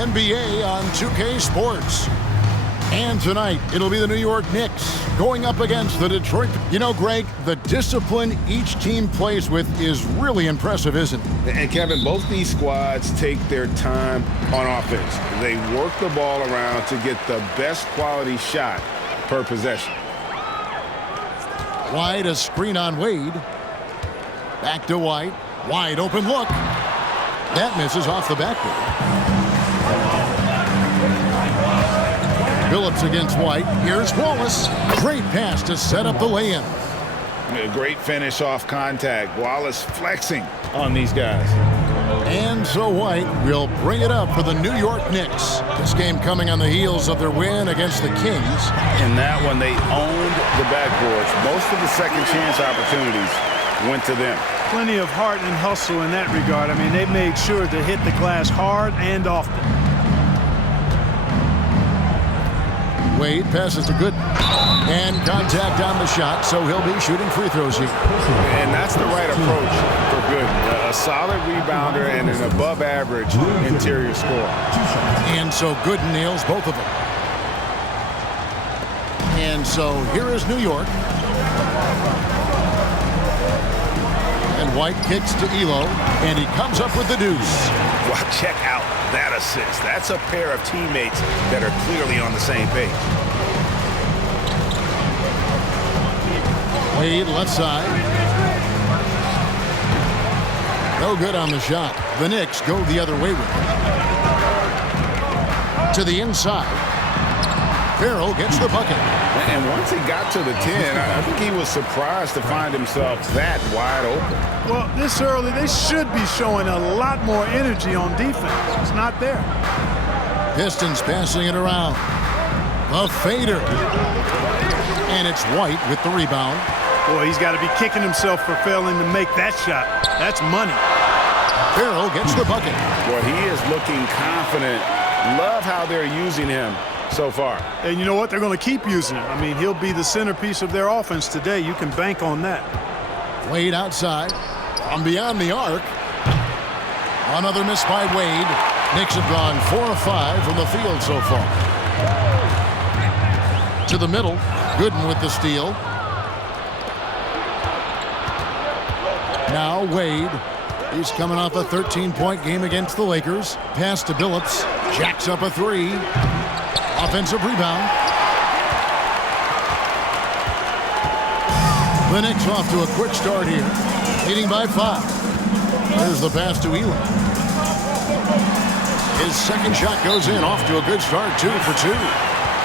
NBA on 2K Sports. And tonight, it'll be the New York Knicks going up against the Detroit. You know, Greg, the discipline each team plays with is really impressive, isn't it? And Kevin, both these squads take their time on offense. They work the ball around to get the best quality shot per possession. White, a screen on Wade. Back to White. Wide open look. That misses off the backboard. Phillips against White. Here's Wallace. Great pass to set up the lay-in. A great finish off contact. Wallace flexing on these guys. And so White will bring it up for the New York Knicks. This game coming on the heels of their win against the Kings. In that one, they owned the backboards. Most of the second chance opportunities went to them. Plenty of heart and hustle in that regard. I mean, they made sure to hit the glass hard and often. Wade passes to Gooden. And contact on the shot, so he'll be shooting free throws here. And that's the right approach for Gooden. A solid rebounder and an above-average interior scorer. And so Gooden nails both of them. And so here is New York. And White kicks to Elo, and he comes up with the deuce. Well, check out that assist. That's a pair of teammates that are clearly on the same page. Wade left side. No good on the shot. The Knicks go the other way with it. To the inside. Farrell gets the bucket. And once he got to the 10, I think he was surprised to find himself that wide open. Well, this early, they should be showing a lot more energy on defense. It's not there. Pistons passing it around. The fader. And it's White with the rebound. Boy, he's got to be kicking himself for failing to make that shot. That's money. Farrell gets the bucket. Boy, he is looking confident. Love how they're using him so far. And you know what? They're going to keep using him. I mean, he'll be the centerpiece of their offense today. You can bank on that. Wade outside. From beyond the arc. Another miss by Wade. Knicks have gone 4 of 5 from the field so far. To the middle. Gooden with the steal. Now Wade. He's coming off a 13-point game against the Lakers. Pass to Billups. Jacks up a three. Offensive rebound. The Knicks off to a quick start here. Leading by 5. There's the pass to Elo. His second shot goes in. Off to a good start. 2 for 2.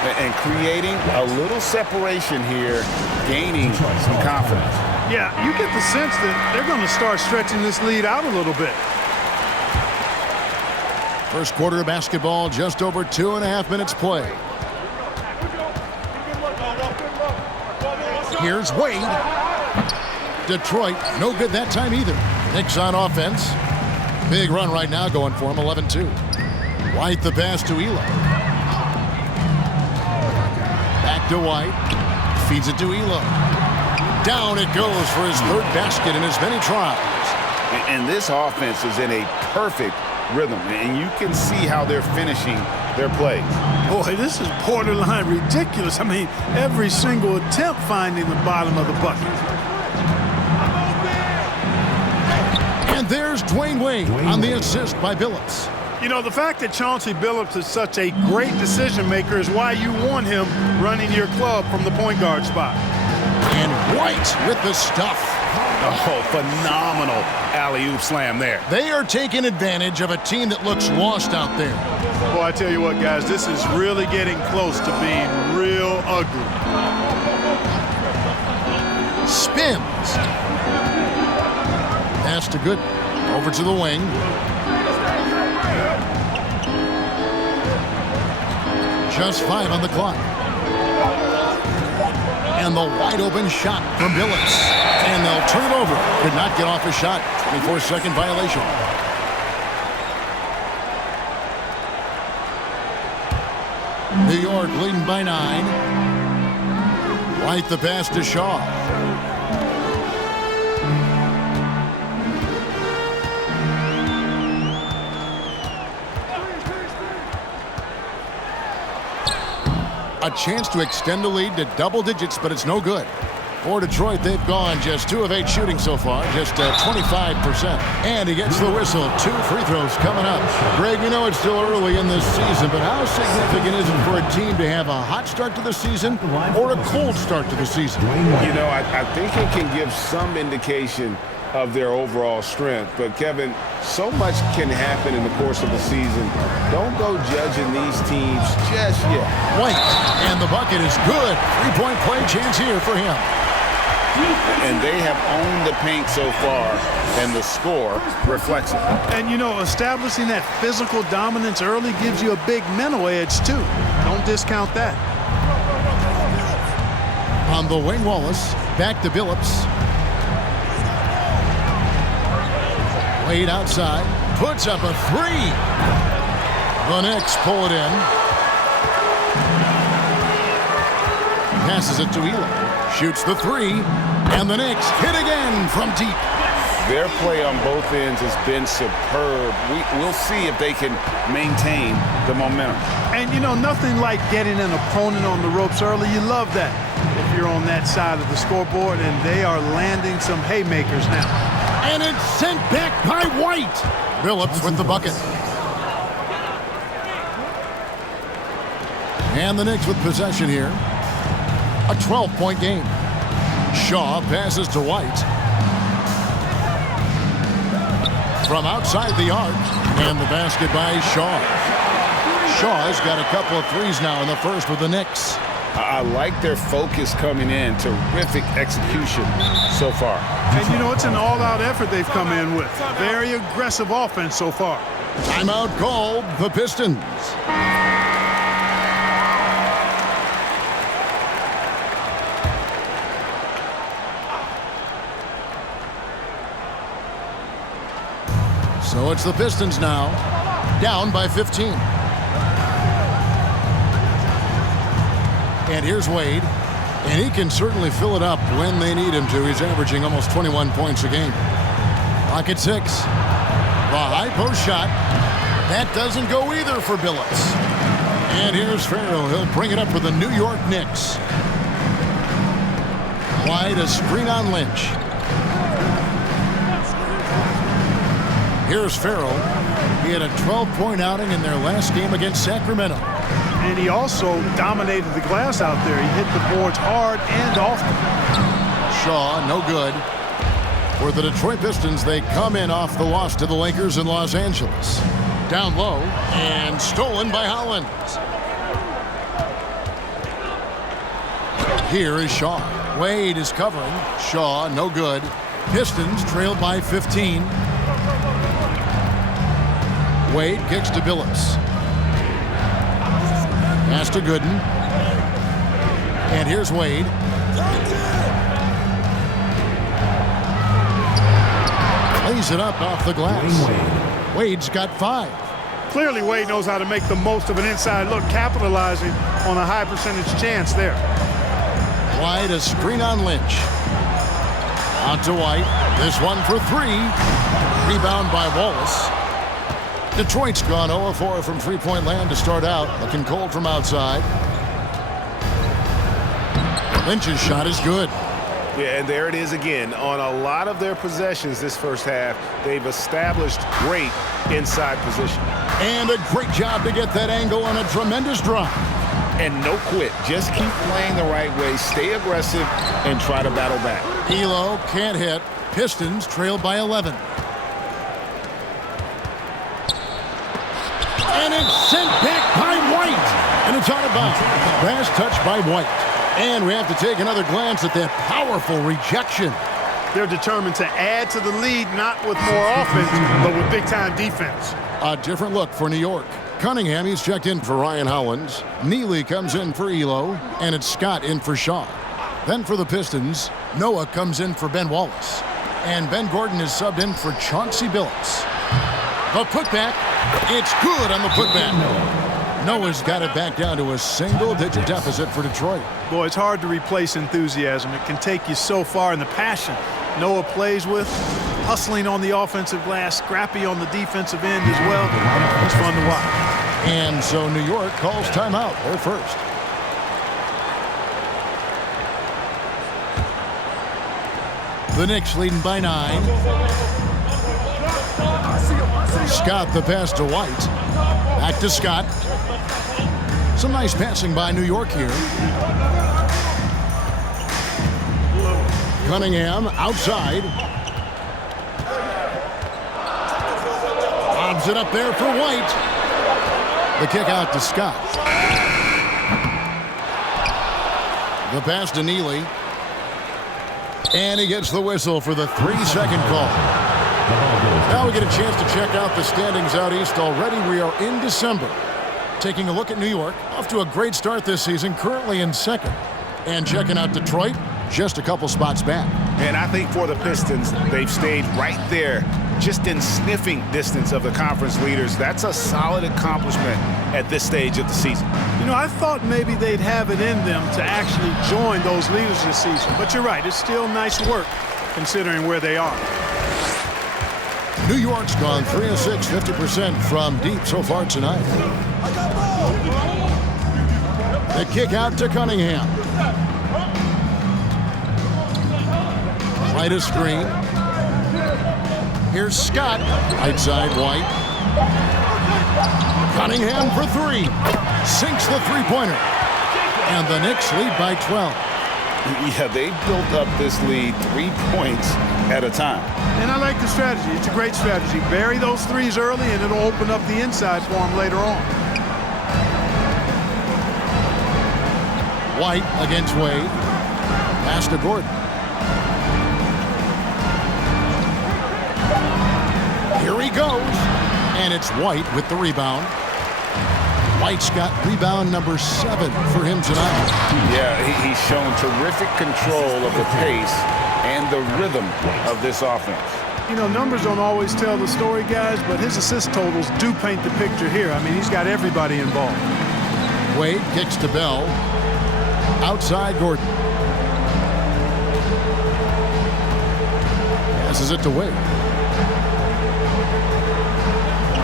And creating a little separation here. Gaining some confidence. Yeah, you get the sense that they're going to start stretching this lead out a little bit. First quarter of basketball, just over 2.5 minutes play. Here's Wade. Detroit, no good that time either. Knicks on offense. Big run right now going for him, 11-2. White the pass to Elo. Back to White. Feeds it to Elo. Down it goes for his third basket in as many tries. And this offense is in a perfect rhythm, and you can see how they're finishing their plays. Boy, this is borderline ridiculous. I mean, every single attempt finding the bottom of the bucket. And there's Dwayne Wade on the assist by Billups. You know, the fact that Chauncey Billups is such a great decision maker is why you want him running your club from the point guard spot. And White with the stuff. Oh, phenomenal alley-oop slam there. They are taking advantage of a team that looks lost out there. Boy, I tell you what, guys, this is really getting close to being real ugly. Spins. Pass to Gooden. Over to the wing. Just 5 on the clock. And the wide open shot from Billups. And they'll turn it over. Could not get off a shot. 24-second violation. New York leading by 9. White the pass to Shaw. A chance to extend the lead to double digits, but it's no good. For Detroit, they've gone just 2 of 8 shooting so far, just 25%. And he gets the whistle. 2 free throws coming up. Greg, we know it's still early in this season, but how significant is it for a team to have a hot start to the season or a cold start to the season? You know, I think it can give some indication of their overall strength. But, Kevin, so much can happen in the course of the season. Don't go judging these teams just yet. White, and the bucket is good. 3-point play chance here for him. And they have owned the paint so far, and the score reflects it. And, you know, establishing that physical dominance early gives you a big mental edge, too. Don't discount that. On the wing, Wallace. Back to Billups. Wade outside. Puts up a 3. The Knicks pull it in. Passes it to Elo. Shoots the 3, and the Knicks hit again from deep. Their play on both ends has been superb. We'll see if they can maintain the momentum. And, you know, nothing like getting an opponent on the ropes early. You love that if you're on that side of the scoreboard, and they are landing some haymakers now. And it's sent back by White. Billups with the bucket. And the Knicks with possession here. A 12-point game. Shaw passes to White. From outside the arc. And the basket by Shaw. Shaw's got a couple of threes now in the first with the Knicks. I like their focus coming in. Terrific execution so far. And, you know, it's an all-out effort they've come in with. Very aggressive offense so far. Timeout called the Pistons. So it's the Pistons now, down by 15. And here's Wade, and he can certainly fill it up when they need him to. He's averaging almost 21 points a game. Clock at 6. The high post shot. That doesn't go either for Billups. And here's Farrell. He'll bring it up for the New York Knicks. Wide, a screen on Lynch. Here's Farrell. He had a 12-point outing in their last game against Sacramento. And he also dominated the glass out there. He hit the boards hard and often. Shaw, no good. For the Detroit Pistons, they come in off the loss to the Lakers in Los Angeles. Down low, and stolen by Holland. Here is Shaw. Wade is covering. Shaw, no good. Pistons trailed by 15. Wade kicks to Billups. Pass to Gooden. And here's Wade. Lays it up off the glass. Wade's got 5. Clearly, Wade knows how to make the most of an inside look, capitalizing on a high percentage chance there. White, a screen on Lynch. Out to White. This one for 3. Rebound by Wallace. Detroit's gone 0-4 from three-point land to start out. Looking cold from outside. Lynch's shot is good. Yeah, and there it is again. On a lot of their possessions this first half, they've established great inside position. And a great job to get that angle on a tremendous drop. And no quit. Just keep playing the right way, stay aggressive, and try to battle back. Elo can't hit. Pistons trail by 11. And it's sent back by White. And it's out of bounds. Last touch by White. And we have to take another glance at that powerful rejection. They're determined to add to the lead, not with more offense, but with big-time defense. A different look for New York. Cunningham, he's checked in for Ryan Howlands. Neely comes in for Elo. And it's Scott in for Shaw. Then for the Pistons, Noah comes in for Ben Wallace. And Ben Gordon is subbed in for Chauncey Billups. The putback. It's good on the putback. Noah's got it back down to a single-digit deficit for Detroit. Boy, it's hard to replace enthusiasm. It can take you so far in the passion Noah plays with, hustling on the offensive glass, scrappy on the defensive end as well. It's fun to watch. And so New York calls timeout, their first. The Knicks leading by 9. Scott the pass to White. Back to Scott. Some nice passing by New York here. Cunningham outside. Lobs it up there for White. The kick out to Scott. The pass to Neely. And he gets the whistle for the 3-second call. Now we get a chance to check out the standings out east. Already we are in December. Taking a look at New York, off to a great start this season, currently in second. And checking out Detroit, just a couple spots back. And I think for the Pistons, they've stayed right there, just in sniffing distance of the conference leaders. That's a solid accomplishment at this stage of the season. You know, I thought maybe they'd have it in them to actually join those leaders this season. But you're right, it's still nice work considering where they are. New York's gone 3 of 6, 50% from deep so far tonight. The kick out to Cunningham. Right of screen. Here's Scott. Right side, White. Cunningham for 3. Sinks the three-pointer. And the Knicks lead by 12. Yeah, they built up this lead 3 points at a time. And I like the strategy. It's a great strategy. Bury those threes early, and it'll open up the inside for them later on. White against Wade. Pass to Gordon. Here he goes. And it's White with the rebound. White's got rebound number 7 for him tonight. Yeah, he's shown terrific control of the pace and the rhythm of this offense. You know, numbers don't always tell the story, guys, but his assist totals do paint the picture here. I mean, he's got everybody involved. Wade kicks to Bell. Outside Gordon. Passes it to Wade.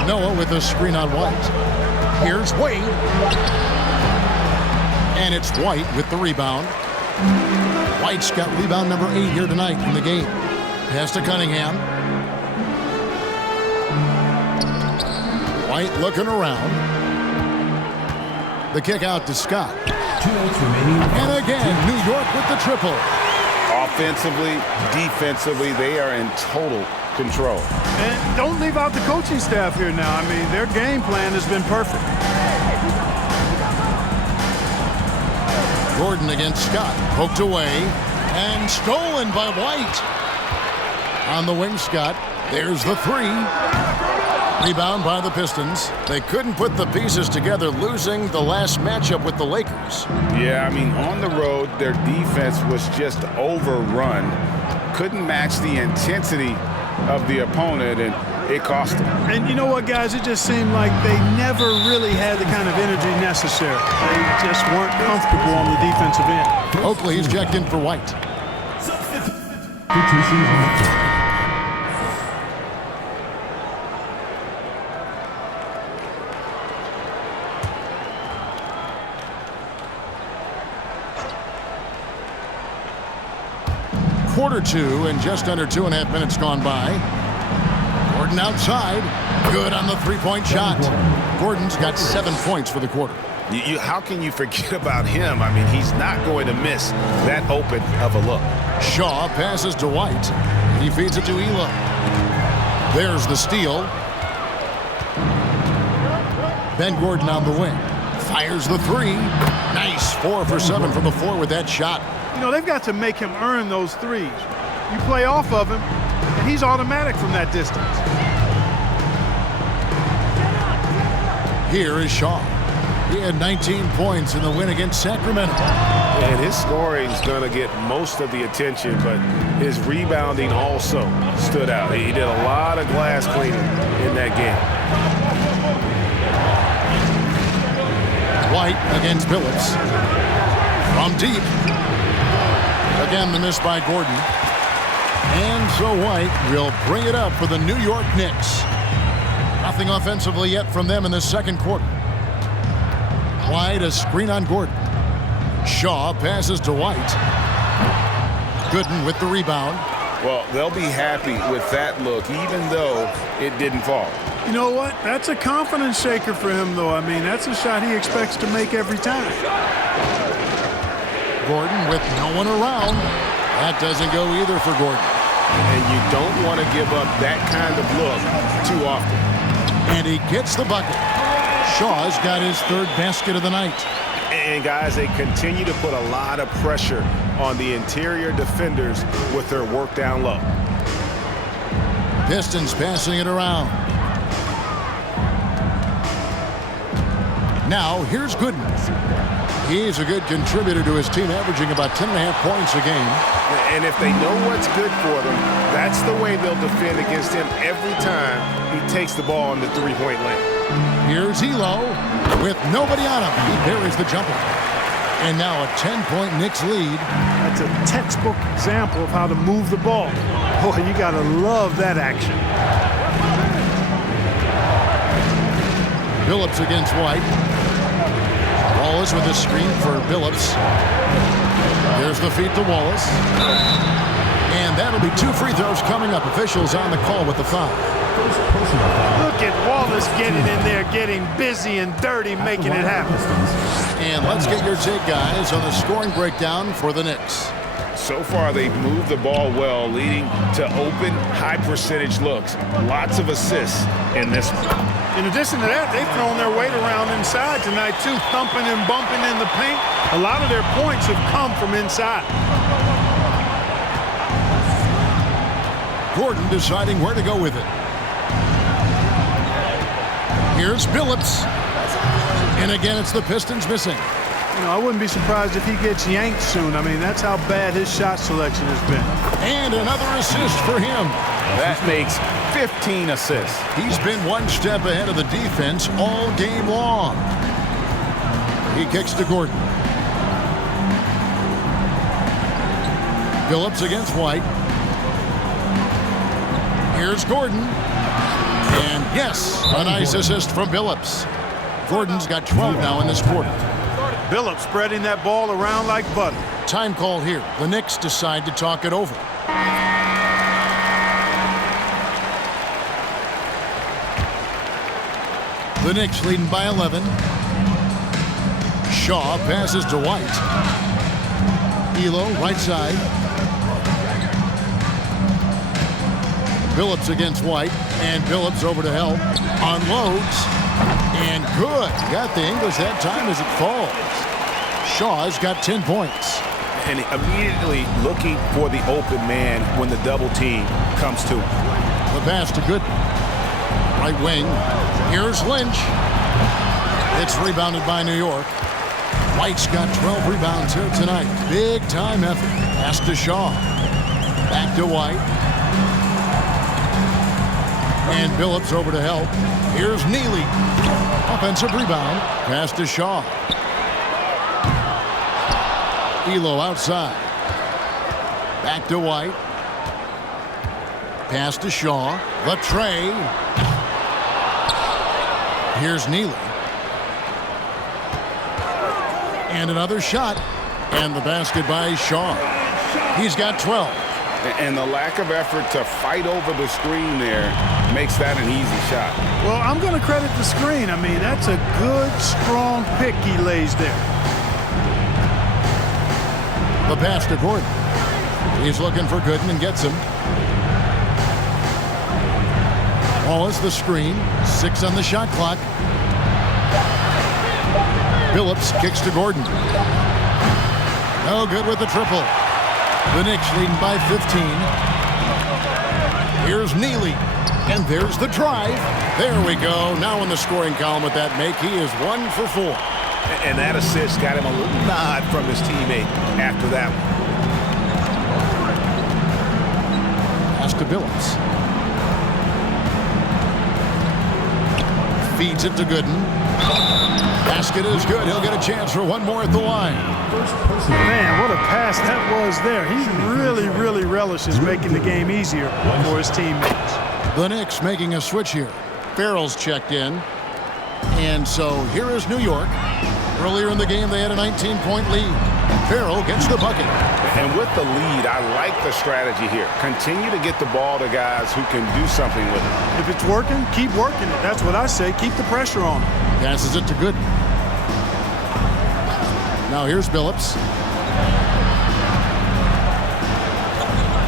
Noah with a screen on White. Here's Wade. And it's White with the rebound. White's got rebound number 8 here tonight in the game. Pass to Cunningham. White looking around. The kick out to Scott. 2 minutes remaining. And again, New York with the triple. Offensively, defensively, they are in total control. And don't leave out the coaching staff here now. I mean, their game plan has been perfect. Gordon against Scott. Poked away. And stolen by White. On the wing, Scott. There's the 3. Rebound by the Pistons. They couldn't put the pieces together, losing the last matchup with the Lakers. Yeah, I mean, on the road, their defense was just overrun. Couldn't match the intensity of the opponent, and it cost them. And you know what, guys? It just seemed like they never really had the kind of energy necessary. They just weren't comfortable on the defensive end. Oakley's checked in for White. Quarter 2 and just under 2.5 minutes gone by. Gordon outside. Good on the three-point shot. Gordon's got 7 points for the quarter. How can you forget about him? I mean, he's not going to miss that open of a look. Shaw passes to White. He feeds it to Elo. There's the steal. Ben Gordon on the wing. Fires the 3. Nice. 4 for 7 from the floor with that shot. You know, they've got to make him earn those threes. You play off of him, and he's automatic from that distance. Here is Shaw. He had 19 points in the win against Sacramento. And his scoring is going to get most of the attention, but his rebounding also stood out. He did a lot of glass cleaning in that game. White against Billups. From deep. Again, the miss by Gordon. And so White will bring it up for the New York Knicks. Nothing offensively yet from them in the second quarter. White, a screen on Gordon. Shaw passes to White. Gooden with the rebound. Well, they'll be happy with that look, even though it didn't fall. You know what? That's a confidence shaker for him, though. I mean, that's a shot he expects to make every time. Gordon with no one around. That doesn't go either for Gordon. And you don't want to give up that kind of look too often. And he gets the bucket. Shaw's got his third basket of the night. And, guys, they continue to put a lot of pressure on the interior defenders with their work down low. Pistons passing it around. Now, here's Gooden. He's a good contributor to his team, averaging about 10.5 points a game. And if they know what's good for them, that's the way they'll defend against him every time he takes the ball in the three-point lane. Here's Elo with nobody on him. He buries the jumper. And now a 10-point Knicks lead. That's a textbook example of how to move the ball. Boy, you got to love that action. Billups against White. Wallace with a screen for Billups. There's the feed to Wallace. And that'll be 2 free throws coming up. Officials on the call with the foul. Look at Wallace getting in there, getting busy and dirty, making it happen. And let's get your take, guys, on the scoring breakdown for the Knicks. So far, they've moved the ball well, leading to open, high-percentage looks. Lots of assists in this one. In addition to that, they've thrown their weight around inside tonight, too, thumping and bumping in the paint. A lot of their points have come from inside. Gordon deciding where to go with it. Here's Billups. And again, it's the Pistons missing. You know, I wouldn't be surprised if he gets yanked soon. I mean, that's how bad his shot selection has been. And another assist for him. That makes 15 assists. He's been one step ahead of the defense all game long. He kicks to Gordon. Billups against White. Here's Gordon. And yes, a nice assist from Billups. Gordon's got 12 now in this quarter. Billups spreading that ball around like butter. Time call here. The Knicks decide to talk it over. The Knicks leading by 11. Shaw passes to White. Elo, right side. Billups against White. And Billups over to help. Unloads. And good. Got the English that time as it falls. Shaw's got 10 points. And immediately looking for the open man when the double team comes to him. The pass to Gooden. Right wing. Here's Lynch. It's rebounded by New York. White's got 12 rebounds here tonight. Big time effort. Pass to Shaw. Back to White. And Billups over to help. Here's Neely. Offensive rebound. Pass to Shaw. Elo outside. Back to White. Pass to Shaw. The tray. Here's Neely. And another shot. And the basket by Shaw. He's got 12. And the lack of effort to fight over the screen there makes that an easy shot. Well, I'm going to credit the screen. I mean, that's a good, strong pick he lays there. The pass to Gordon. He's looking for Gooden and gets him. Wallace the screen. 6 on the shot clock. Billups kicks to Gordon. No good with the triple. The Knicks leading by 15. Here's Neely. And there's the drive. There we go. Now in the scoring column with that make, he is 1 for 4. And that assist got him a little nod from his teammate after that one. Pass to Billups. Feeds it to Gooden. Basket is good. He'll get a chance for one more at the line. Man, what a pass that was there. He really relishes making the game easier for his teammates. The Knicks making a switch here. Farrell's checked in. And so here is New York. Earlier in the game, they had a 19-point lead. Farrell gets the bucket. And with the lead, I like the strategy here. Continue to get the ball to guys who can do something with it. If it's working, keep working it. That's what I say. Keep the pressure on him. Passes it to Gooden. Now here's Billups.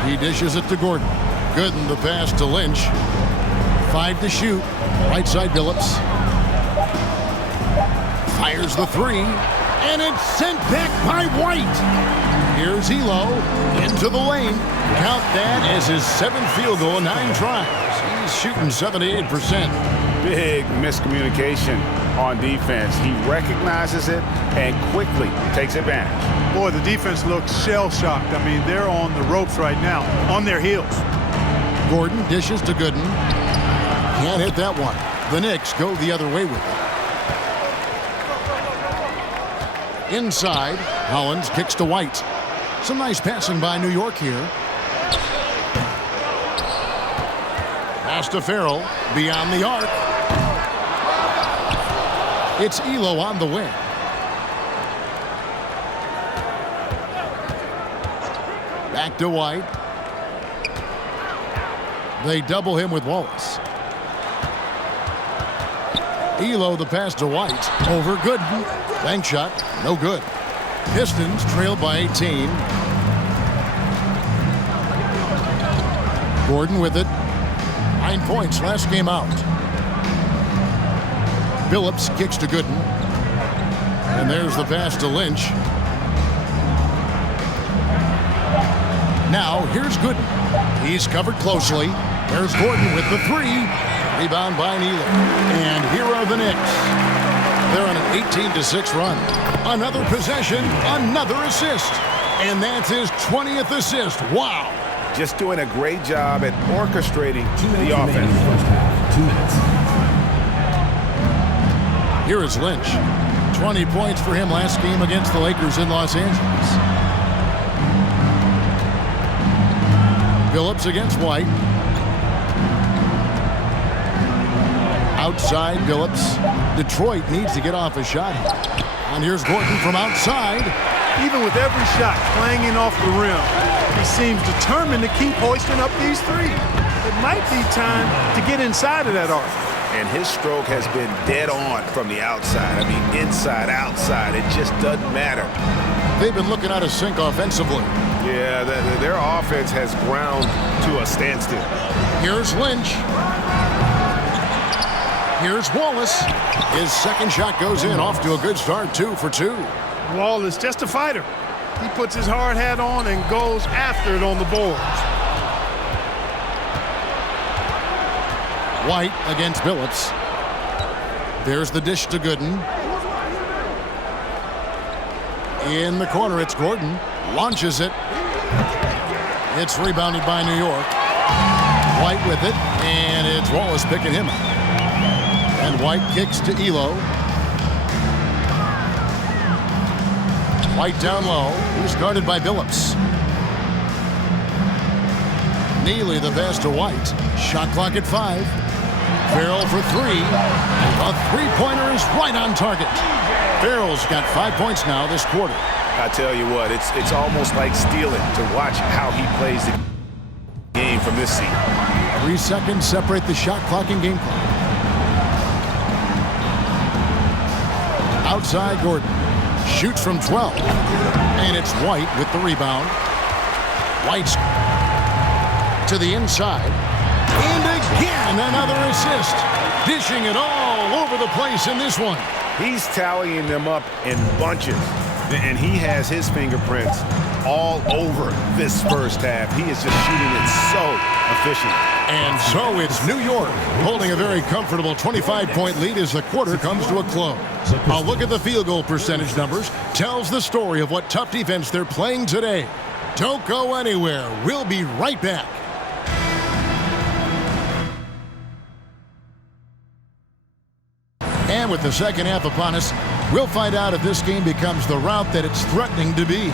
He dishes it to Gordon. Gooden the pass to Lynch. 5 to shoot. Right side Billups. Fires the 3. And it's sent back by White. Here's Elo into the lane. Count that as his 7th field goal in 9 tries. He's shooting 78%. Big miscommunication on defense. He recognizes it and quickly takes advantage. Boy, the defense looks shell-shocked. I mean, they're on the ropes right now, on their heels. Gordon dishes to Gooden. Can't hit that one. The Knicks go the other way with it. Inside, Hollins kicks to White. Some nice passing by New York here. Pass to Farrell, beyond the arc. It's Elo on the wing. Back to White. They double him with Wallace. Elo the pass to White. Over Gooden. Bank shot. No good. Pistons trail by 18. Gordon with it. 9 points last game out. Billups kicks to Gooden. And there's the pass to Lynch. Now here's Gooden. He's covered closely. There's Gordon with the 3. Rebound by Neely. And here are the Knicks. They're on an 18-6 run. Another possession, another assist. And that's his 20th assist. Wow. Just doing a great job at orchestrating the offense. 2 minutes. Here is Lynch. 20 points for him last game against the Lakers in Los Angeles. Billups against White. Outside Billups. Detroit needs to get off a shot. And here's Gordon from outside. Even with every shot clanging off the rim, he seems determined to keep hoisting up these 3. It might be time to get inside of that arc. And his stroke has been dead on from the outside. I mean, inside, outside, it just doesn't matter. They've been looking out of sync offensively. Yeah, their offense has ground to a standstill. Here's Lynch. Here's Wallace. His second shot goes in, off to a good start, 2 for 2. Wallace, just a fighter. He puts his hard hat on and goes after it on the boards. White against Billups. There's the dish to Gooden. In the corner, it's Gordon. Launches it. It's rebounded by New York. White with it, and it's Wallace picking him up. And White kicks to Elo. White down low. He's guarded by Billups. Neely the pass to White. Shot clock at 5. Farrell for 3. A three-pointer is right on target. Farrell's got 5 points now this quarter. I tell you what, it's almost like stealing to watch how he plays the game from this seat. 3 seconds separate the shot clock and game clock. Outside Gordon. Shoots from 12. And it's White with the rebound. White's to the inside. And again, another assist. Dishing it all over the place in this one. He's tallying them up in bunches. And he has his fingerprints all over this first half. He is just shooting it so efficiently. And so it's New York holding a very comfortable 25-point lead as the quarter comes to a close. A look at the field goal percentage numbers tells the story of what tough defense they're playing today. Don't go anywhere. We'll be right back. And with the second half upon us, we'll find out if this game becomes the rout that it's threatening to be.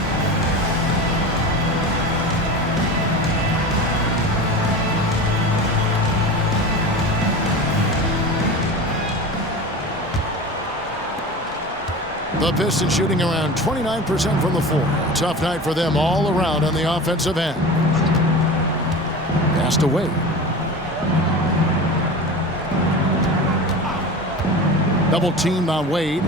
The Pistons shooting around 29% from the floor. Tough night for them all around on the offensive end. Passed away. Double teamed on Wade.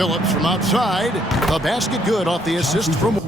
Phillips from outside. The basket good off the assist from...